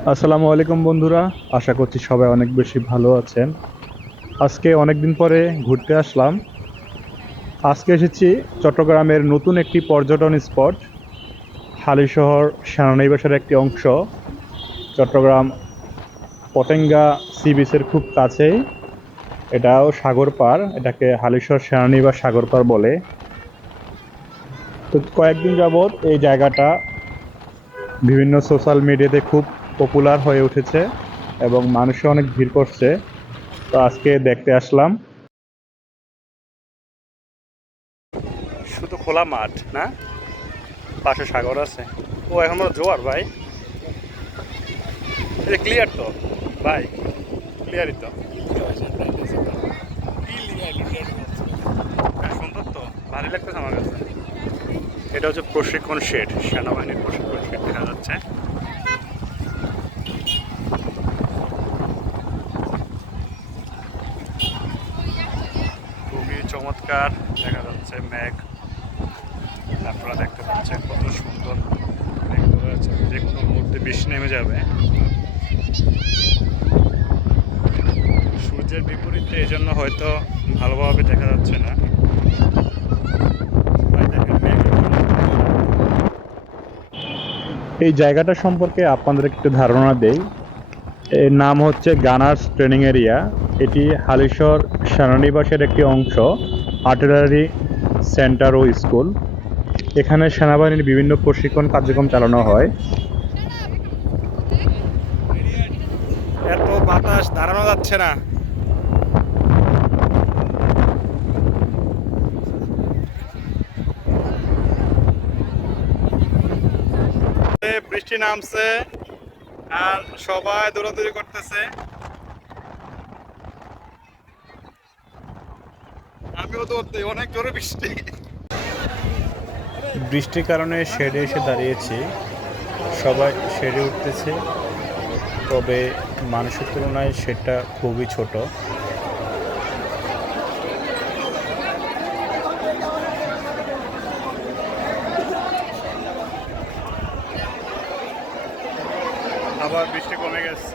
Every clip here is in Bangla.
আসসালামু আলাইকুম বন্ধুরা, আশা করছি সবাই অনেক বেশি ভালো আছেন। আজকে অনেক দিন পরে ঘুরতে আসলাম। আজকে এসেছি চট্টগ্রামের নতুন একটি পর্যটন স্পট, হালিশহর সেনানিবাসের একটি অংশ। চট্টগ্রাম পতেঙ্গা সি বিচের খুব কাছেই। এটাও সাগর পার, এটাকে হালিশহর সেনানিবাস সাগর পার বলে। তো কয়েকদিন যাবৎ এই জায়গাটা বিভিন্ন সোশ্যাল মিডিয়াতে খুব পপুলার হয়ে উঠেছে এবং মানুষও অনেক ভিড় করছে। তো আজকে দেখতে আসলাম। শুধু খোলা মাঠ, না? পাশে সাগর আছে। ও, এখন জোয়ার, ভাই। ক্লিয়ার তো? ভাই ক্লিয়ারই তো। সুন্দর তো। ভালোই লাগতেছে আমার কাছে। এটা হচ্ছে প্রশিক্ষণ শেড, সেনাবাহিনীর প্রশিক্ষণ শেড দেখা যাচ্ছে খুবই চমৎকার দেখা যাচ্ছে মেঘ। আপনারা দেখতে পাচ্ছেন কত সুন্দর আছে। যে কোনো মুহূর্তে বৃষ্টি নেমে যাবে। সূর্যের বিপরীতে এই জন্য হয়তো ভালোভাবে দেখা যাচ্ছে না। এই জায়গাটা সম্পর্কে আপনাদের একটু ধারণা দেই। এর নাম হচ্ছে গানার্স ট্রেনিং এরিয়া। এটি হালিশহর সেনানিবাসের একটি অংশ। আর্টিলারি সেন্টার ও স্কুল। এখানে সেনাবাহিনীর বিভিন্ন প্রশিক্ষণ কার্যক্রম চালানো হয়। এত বাতাস, দাঁড়ানো যাচ্ছে না। বৃষ্টি নামছে আর সবাই দৌড়াদৌড়ি করতেছে। অনেক জোরে বৃষ্টি। বৃষ্টির কারণে শেডে এসে দাঁড়িয়েছি। সবাই শেডে উঠতেছে তবে মানুষের তুলনায় শেডটা খুবই ছোট। আবার বৃষ্টি কমে গেছে।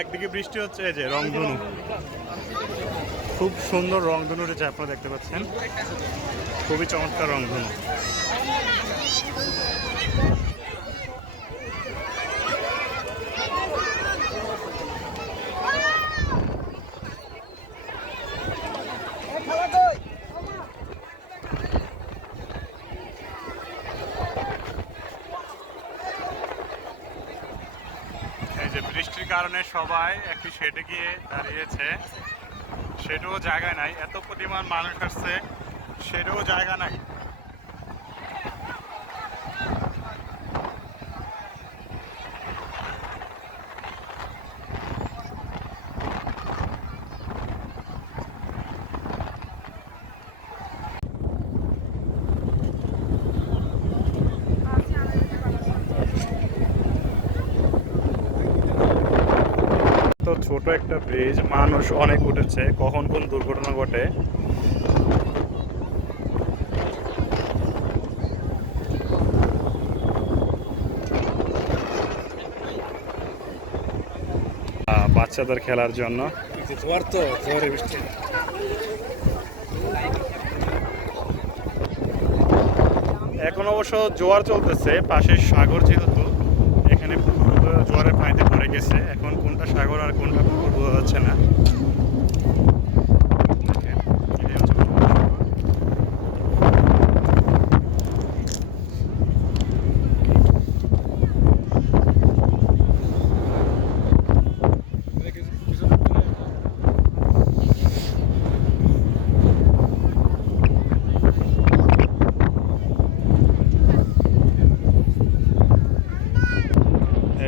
একদিকে বৃষ্টি হচ্ছে, এই যে রংধনু। খুব সুন্দর রংধনু রয়েছে আপনারা দেখতে পাচ্ছেন, খুবই চমৎকার রংধনু এই যে বৃষ্টির কারণে সবাই একটি সেটে গিয়ে দাঁড়িয়েছে। সেটাও জায়গা নাই। এত পরিমাণ মানুষ আসছে সেটাও জায়গা নাই। ছোট একটা ব্রিজ মানুষ অনেক উঠেছে। কখন কোন দুর্ঘটনা ঘটে? বাচ্চাদের খেলার জন্য। এখন অবশ্য জোয়ার চলতেছে, পাশের সাগর যেহেতু, এখানে জোয়ারের পানিতে ভরে গেছে। এখন কোনটা সাগর আর কোনটা পুকুর বোঝা যাচ্ছে না দেখেন, এটাই হচ্ছে বড় সাগর।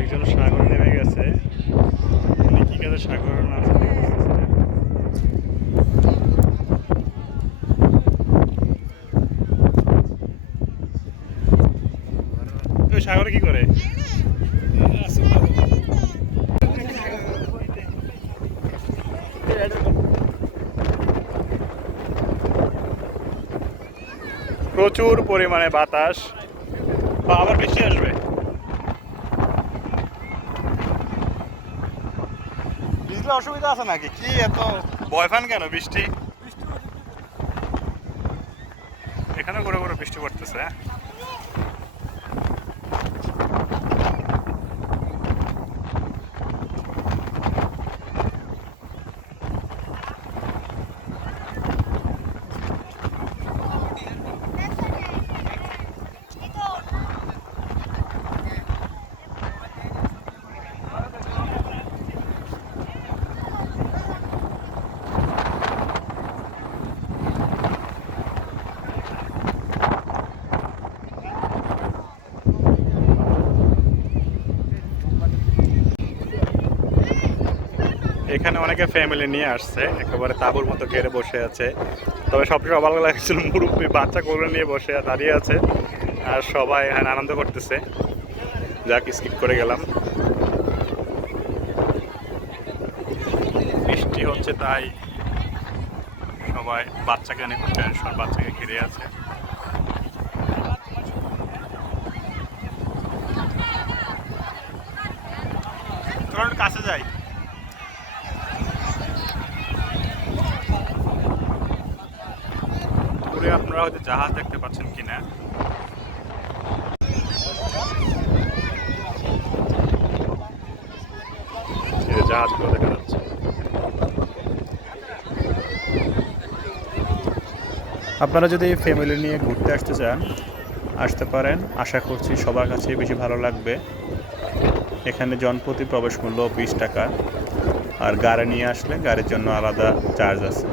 একজন সাগরে নেমে গেছে উনি কি কাজে সাগরে সাগরে কি করে? প্রচুর পরিমাণে বাতাস। আবার বৃষ্টি আসবে? ভিজলে অসুবিধা আছে নাকি? কি এত ভয় পান কেন বৃষ্টি? এখানে ঘুরে ঘুরে বৃষ্টি পড়তেছে। হ্যাঁ? এখানে অনেকে ফ্যামিলি নিয়ে আসছে, একেবারে তাঁবুর মতো ঘেরে বসে আছে। তবে সবচেয়ে অবাক লাগছিল মুরব্বী বাচ্চা কোলে নিয়ে বসে দাঁড়িয়ে আছে আর সবাই এখানে আনন্দ করতেছে। যাক স্কিপ করে গেলাম। বৃষ্টি হচ্ছে তাই সবাই বাচ্চাকে নিয়ে খুব টেনশন বাচ্চাকে ঘিরে আছে। কাছে যাই দূরে আপনারা হয়তো জাহাজ দেখতে পাচ্ছেন কিনা। জাহাজগুলো দেখা যাচ্ছে। আপনারা যদি ফ্যামিলি নিয়ে ঘুরতে আসতে চান, আসতে পারেন। আশা করছি সবার কাছে বেশি ভালো লাগবে। এখানে জনপ্রতি প্রবেশ মূল্য বিশ টাকা। আর গাড়ি নিয়ে আসলে গাড়ির জন্য আলাদা চার্জ আছে।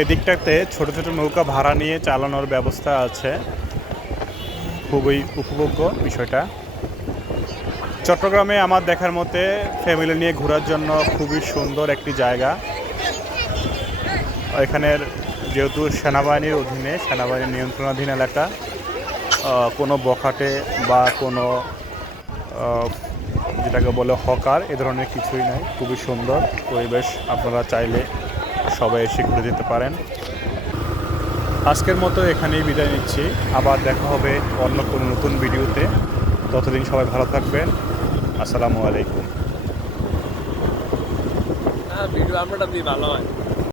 এদিকটাতে ছোট ছোট নৌকা ভাড়া নিয়ে চালানোর ব্যবস্থা আছে। খুবই উপভোগ্য বিষয়টা। চট্টগ্রামে আমার দেখার মতে ফ্যামিলি নিয়ে ঘোরার জন্য খুবই সুন্দর একটি জায়গা। এখানের যেহেতু সেনাবাহিনীর অধীনে, সেনাবাহিনীর নিয়ন্ত্রণাধীন এলাকা কোনো বখাটে বা কোনো যেটাকে বলে হকার, এ ধরনের কিছুই নাই। খুবই সুন্দর পরিবেশ, আপনারা চাইলে সবাই এসে ঘুরে যেতে পারেন। আজকের মতো এখানেই বিদায় নিচ্ছি। আবার দেখা হবে অন্য কোনো নতুন ভিডিওতে। ততদিন সবাই ভালো থাকবেন। আসসালামু আলাইকুম। হ্যাঁ ভিডিও আমরা ভালো হয়।